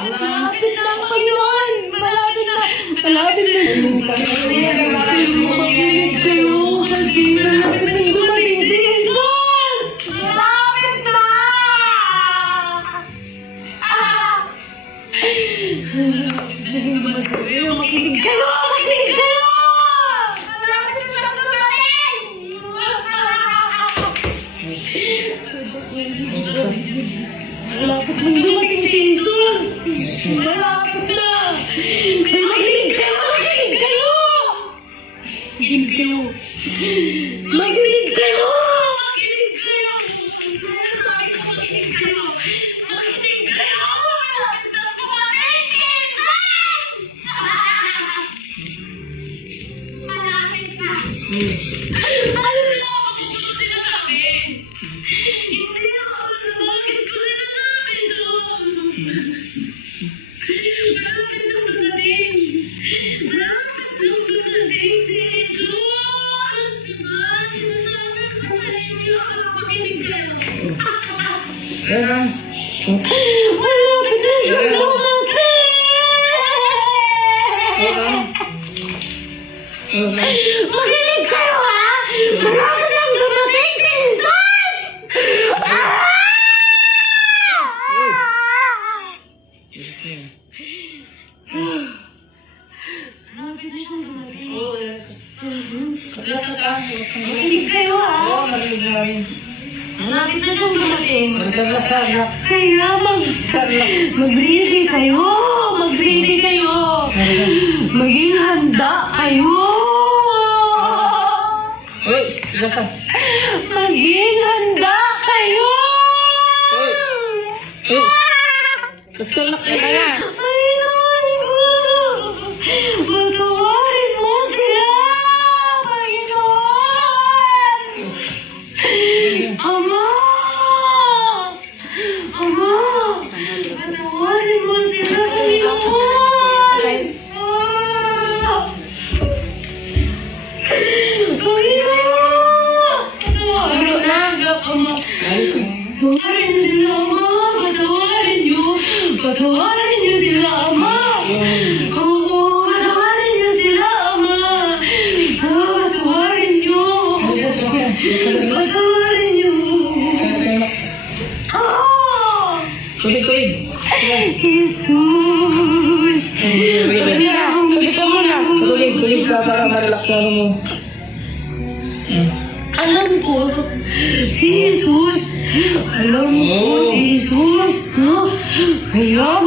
Malapit na ang Panginoon! Malapit na! Malapit na! Makinig kayo kasi malapit na dumating si Jesus! Malapit na! Ah! Diyos yung dumating! Makinig kayo! Makinig kayo! Malapit na siyang dumating! Malapit nang dumating si Jesus! Malapit na! Ay, makinig kayo! Makinig kayo! Makinig kayo! Makinig kayo! Makinig kayo! Sinasabi ko, makinig kayo! Makinig kayo! Malapit na dumating si Jesus! Malapit na! Kayo. Malapit na siyang dumating! Makinig kayo ha! Malapit nang dumating si Jesus! Ah! Malapit na siyang dumating. Makinig kayo ha! Malapit na siyang dumating. Kaya mag... Mag-ready kayo! Mag-ready kayo! Maging handa kayo! Maging handa kayo! Panginoon Patawarin sila, Ama! Patawarin niyo! Patawarin niyo sila, Ama! Oo, patawarin niyo sila, Ama! Ah, Patawarin niyo! Patawarin niyo! Ah! Tulig, tulig. Jesus! Tulig ka muna! Tulig, tulig ka para ma-relax na ano mo. Alam ko, si Jesus, alam ko si Jesus, no? Kaya